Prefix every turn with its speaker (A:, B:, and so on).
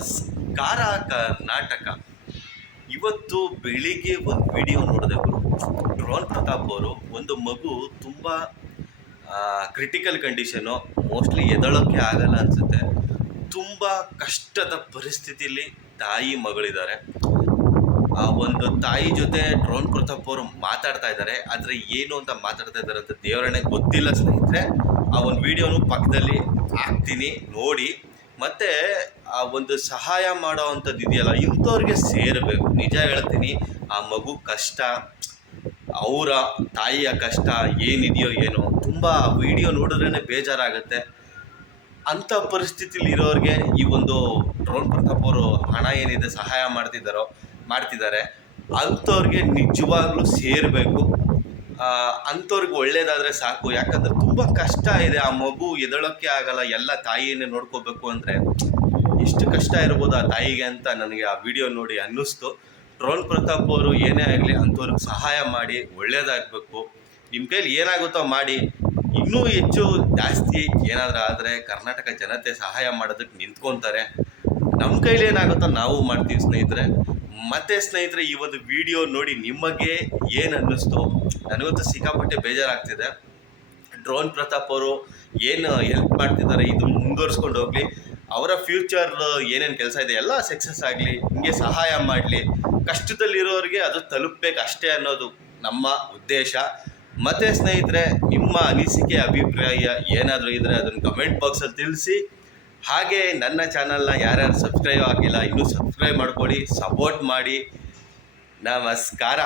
A: ನಮಸ್ಕಾರ ಕರ್ನಾಟಕ ಇವತ್ತು ಬೆಳಿಗ್ಗೆ ಒಂದು ವಿಡಿಯೋ ನೋಡಿದೆ ಗುರು. ಡ್ರೋನ್ ಪ್ರತಾಪ್ ಅವರು ಒಂದು ಮಗು ತುಂಬ ಕ್ರಿಟಿಕಲ್ ಕಂಡೀಷನು ಮೋಸ್ಟ್ಲಿ ಎದಳೋಕ್ಕೆ ಆಗಲ್ಲ ಅನಿಸುತ್ತೆ. ತುಂಬ ಕಷ್ಟದ ಪರಿಸ್ಥಿತಿಯಲ್ಲಿ ತಾಯಿ ಮಗಳಿದ್ದಾರೆ. ಆ ಒಂದು ತಾಯಿ ಜೊತೆ ಡ್ರೋನ್ ಪ್ರತಾಪ್ ಅವರು ಮಾತಾಡ್ತಾ ಇದ್ದಾರೆ. ಆದರೆ ಏನು ಅಂತ ಮಾತಾಡ್ತಾ ಇದ್ದಾರೆ ಅಂತ ದೇವರಣೆ ಗೊತ್ತಿಲ್ಲ ಸ್ನೇಹಿತರೆ. ಆ ಒಂದು ವಿಡಿಯೋನು ಪಕ್ಕದಲ್ಲಿ ಹಾಕ್ತೀನಿ, ನೋಡಿ. ಮತ್ತೆ ಆ ಒಂದು ಸಹಾಯ ಮಾಡೋ ಅಂಥದ್ದು ಇದೆಯಲ್ಲ, ಇಂಥವ್ರಿಗೆ ಸೇರಬೇಕು. ನಿಜ ಹೇಳ್ತೀನಿ, ಆ ಮಗು ಕಷ್ಟ, ಅವರ ತಾಯಿಯ ಕಷ್ಟ ಏನಿದೆಯೋ ಏನೋ, ತುಂಬ ವಿಡಿಯೋ ನೋಡಿದ್ರೇ ಬೇಜಾರಾಗುತ್ತೆ. ಅಂಥ ಪರಿಸ್ಥಿತಿಲಿ ಇರೋರಿಗೆ ಈ ಒಂದು ಡ್ರೋನ್ ಪ್ರತಾಪ್ ಅವರು ಹಣ ಏನಿದೆ, ಸಹಾಯ ಮಾಡ್ತಿದ್ದಾರೋ, ಮಾಡ್ತಿದ್ದಾರೆ, ಅಂಥವ್ರಿಗೆ ನಿಜವಾಗ್ಲೂ ಸೇರಬೇಕು. ಅಂಥವ್ರಿಗೆ ಒಳ್ಳೇದಾದರೆ ಸಾಕು. ಯಾಕಂದ್ರೆ ತುಂಬ ಕಷ್ಟ ಇದೆ. ಆ ಮಗು ಎದಳಕ್ಕೆ ಆಗಲ್ಲ. ಎಲ್ಲ ತಾಯಿಯನ್ನೇ ನೋಡ್ಕೋಬೇಕು ಅಂದರೆ ಎಷ್ಟು ಕಷ್ಟ ಇರ್ಬೋದು ಆ ತಾಯಿಗೆ ಅಂತ ನನಗೆ ಆ ವಿಡಿಯೋ ನೋಡಿ ಅನ್ನಿಸ್ತು. ಡ್ರೋನ್ ಪ್ರತಾಪ್ ಅವರು ಏನೇ ಆಗಲಿ ಅಂಥವ್ರಿಗೆ ಸಹಾಯ ಮಾಡಿ, ಒಳ್ಳೇದಾಗಬೇಕು. ನಿಮ್ಮ ಕೈಲಿ ಏನಾಗುತ್ತೋ ಮಾಡಿ. ಇನ್ನೂ ಹೆಚ್ಚು ಜಾಸ್ತಿ ಏನಾದರೂ ಆದರೆ ಕರ್ನಾಟಕ ಜನತೆ ಸಹಾಯ ಮಾಡೋದಕ್ಕೆ ನಿಂತ್ಕೊತಾರೆ. ನಮ್ಮ ಕೈಲಿ ಏನಾಗುತ್ತೋ ನಾವು ಮಾಡ್ತೀವಿ ಸ್ನೇಹಿತರೆ. ಮತ್ತೆ ಸ್ನೇಹಿತರೆ, ಈ ಒಂದು ವಿಡಿಯೋ ನೋಡಿ ನಿಮಗೆ ಏನು ಅನ್ನಿಸ್ತು? ನನಗಂತೂ ಸಿಕ್ಕಾಪಟ್ಟೆ ಬೇಜಾರಾಗ್ತಿದೆ. ಡ್ರೋನ್ ಪ್ರತಾಪ್ ಅವರು ಏನು ಹೆಲ್ಪ್ ಮಾಡ್ತಿದ್ದಾರೆ ಇದು ಮುಂದುವರ್ಸ್ಕೊಂಡು ಹೋಗಲಿ. ಅವರ ಫ್ಯೂಚರ್ ಏನೇನು ಕೆಲಸ ಇದೆ, ಎಲ್ಲ ಸಕ್ಸಸ್ ಆಗಲಿ, ಹಿಂಗೆ ಸಹಾಯ ಮಾಡಲಿ. ಕಷ್ಟದಲ್ಲಿರೋರಿಗೆ ಅದು ತಲುಪಬೇಕು ಅಷ್ಟೇ ಅನ್ನೋದು ನಮ್ಮ ಉದ್ದೇಶ. ಮತ್ತೆ ಸ್ನೇಹಿತರೆ, ನಿಮ್ಮ ಅನಿಸಿಕೆ, ಅಭಿಪ್ರಾಯ ಏನಾದರೂ ಇದ್ದರೆ ಅದನ್ನು ಕಮೆಂಟ್ ಬಾಕ್ಸಲ್ಲಿ ತಿಳಿಸಿ. ಹಾಗೆ ನನ್ನ ಚಾನಲ್ನ ಯಾರ್ಯಾರು ಸಬ್ಸ್ಕ್ರೈಬ್ ಆಗಿಲ್ಲ ಇನ್ನೂ ಸಬ್ಸ್ಕ್ರೈಬ್ ಮಾಡ್ಕೊಳ್ಳಿ ಸಪೋರ್ಟ್ ಮಾಡಿ. ನಮಸ್ಕಾರ.